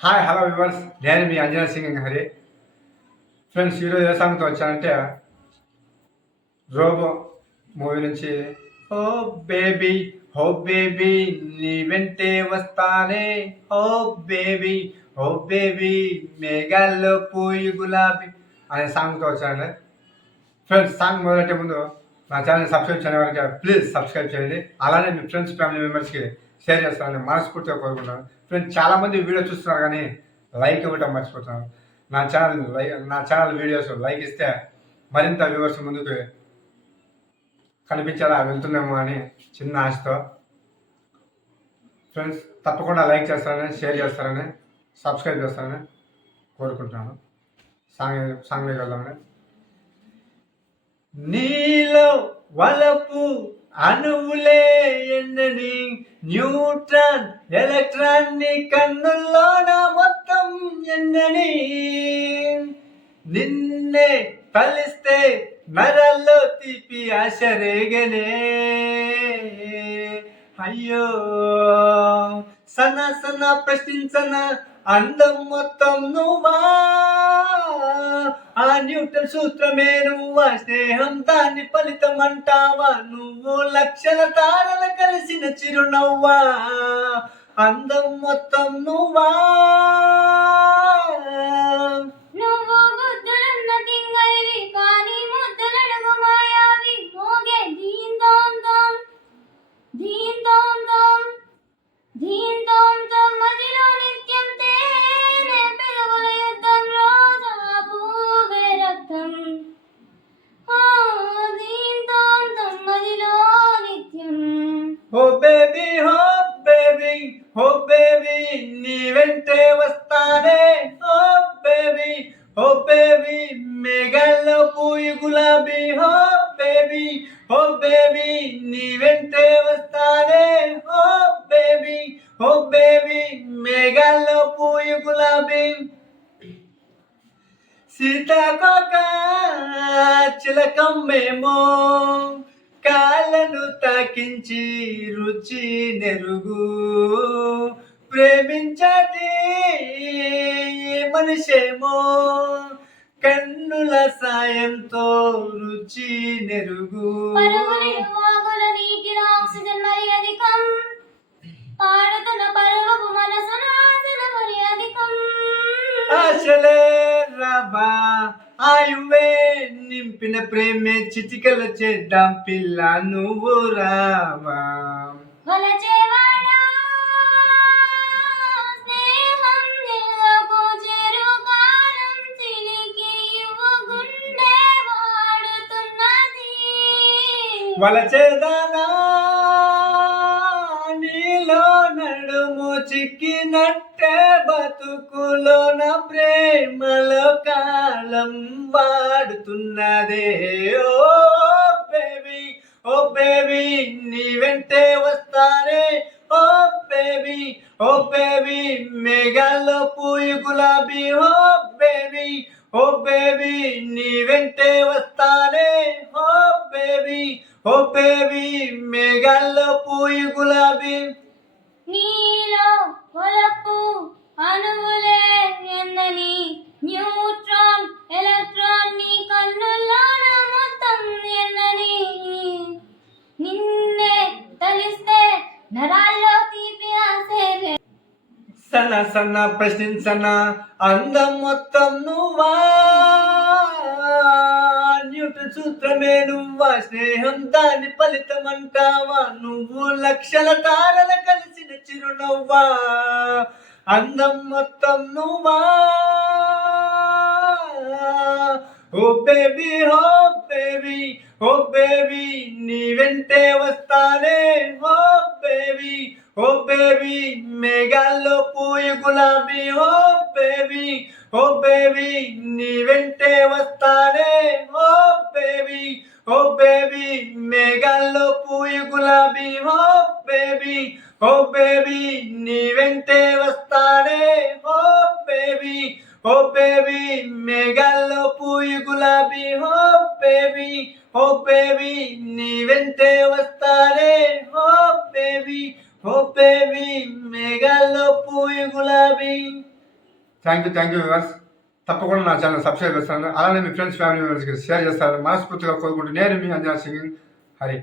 Hi hello viewers, నేను మీ Anjana Singh Hari. Friends, ఈరోజు ఏ సాంగ్తో వచ్చానంటే రోబో మూవీ నుంచి ఓ బేబీ హో బేబీ నీ వెంటే వస్తానే ఓ బేబీ ఓ బేబీ మేఘాల్లో పూయి గులాబీ అనే సాంగ్తో వచ్చానండి. ఫ్రెండ్స్, సాంగ్ మొదలెట్టే ముందు నా ఛానల్ సబ్స్క్రైబ్ చేయని వారికి ప్లీజ్ సబ్స్క్రైబ్ చేయండి. అలానే మీ ఫ్రెండ్స్ ఫ్యామిలీ మెంబర్స్కి షేర్ చేస్తానని మనస్ఫూర్తిగా కోరుకుంటున్నాను. ఫ్రెండ్స్, చాలామంది వీడియో చూస్తున్నారు కానీ లైక్ ఇవ్వటం మర్చిపోతున్నాను. నా ఛానల్ వీడియోస్ లైక్ ఇస్తే మరింత వ్యూవర్స్ ముందుకు కనిపించేలా వెళ్తుందేమో అని చిన్న ఆశతో. ఫ్రెండ్స్, తప్పకుండా లైక్ చేస్తారని, షేర్ చేస్తారని, సబ్స్క్రైబ్ చేస్తారని కోరుకుంటున్నాను. సాంగ్లోకి వెళ్దామని. నీలో వలపు అణువులే ఎన్నని న్యూట్రాన్ ఎలక్ట్రాన్ నీ కన్నుల్లోన మొత్తం ఎన్నని నిన్నే తలిస్తే నరల్లో తీపి ఆశ రేగనే అయ్యో సన్న సన్న ప్రశ్నించన అందం మొత్తం నువ్వా ఆ న్యూటన్ సూత్రమే నువ్వా స్నేహం దాని ఫలితం అంటావా నువ్వు లక్షల తారల కలిసిన చిరునవ్వా అందం మొత్తం నువ్వా ఓ బేబీ హో బేబీ హో బేబీ నీ వెంటే వస్తానే ఓ బేబీ ఓ బేబీ మేఘాల్లో పూయి గులాబీ హో బేబీ ఓ బేబీ నీ వెంటే వస్తానే ఓ బేబీ ఓ బేబీ మేఘాల్లో పూయి గులాబీ సీతాకోక చిలకమ్మేమో కాళ్ళను తాకించి రుచి నెరుగు ప్రేమించటి మనిషేమో కన్నుల సాయంతో రుచి నెరుగు ఆశలే రాబా ఆయువే నింపిన ప్రేమే చిటికల చేద్దాం పిల్ల నువ్వు రావా వలచేదానా నీలో నడుము చిక్కినట్టే బతుకులోన ప్రేమలో కాలం వాడుతున్నదే ఓ బేబీ ఓ బేబీ నీ వెంటే వస్తానే ఓ బేబీ ఓ బేబీ మేఘాల్లో పూయి గులాబీ ఓ బేబీ ఓ బేబీ నీ వెంటే వస్తానే ఓ బేబీ ఓ బేబీ మేఘాల్లో పూయి గులాబీ నీలో వలపు అణువులే ఎన్నని న్యూట్రాన్ ఎలక్ట్రాన్ నీ కన్నుల్లోన మొత్తం ఎన్నని నిన్నే తలిస్తే నరాల్లో తీపి ఆసే సన్న సన్న ప్రశ్నించన అందం మొత్తం నువ్వా న్యూటన్ సూత్రమే నువ్వా స్నేహం దాని ఫలితం అంటావా నువ్వు లక్షల తారల కలిసిన చిరునవ్వా అందం మొత్తం నువ్వా ఓ బేబీ హో బేబీ ఓ బేబీ నీ వెంటే వస్తానే ఓ బేబీ ఓ బేబీ మేఘాల్లో పూయి గులాబీ ఓ బేబీ ఓ బేబీ నీ వెంటే వస్తానే ఓ బేబీ ఓ బేబీ మేఘాల్లో పూయి గులాబీ ఓ బేబీ ఓ బేబీ నీ వెంటే వస్తానే ఓ బేబీ ఓ బేబీ మేఘాల్లో పూయి గులాబీ ఓ బేబీ ఓ బేబీ నీ వెంటే వస్తానే ఓ బేబీ ఓ బేబీ మేఘాల్లో పూయి గులాబీ థ్యాంక్ యూ వ్యూవర్స్. తప్పకుండా నా ఛానల్ సబ్స్క్రైబ్ చేస్తాను. అలానే మీ ఫ్రెండ్స్ ఫ్యామిలీ మెంబర్స్కి షేర్ చేస్తారు మనస్ఫూర్తిగా కోరుకుంటూ నేను మీ అంజనా సింగ్ హరి.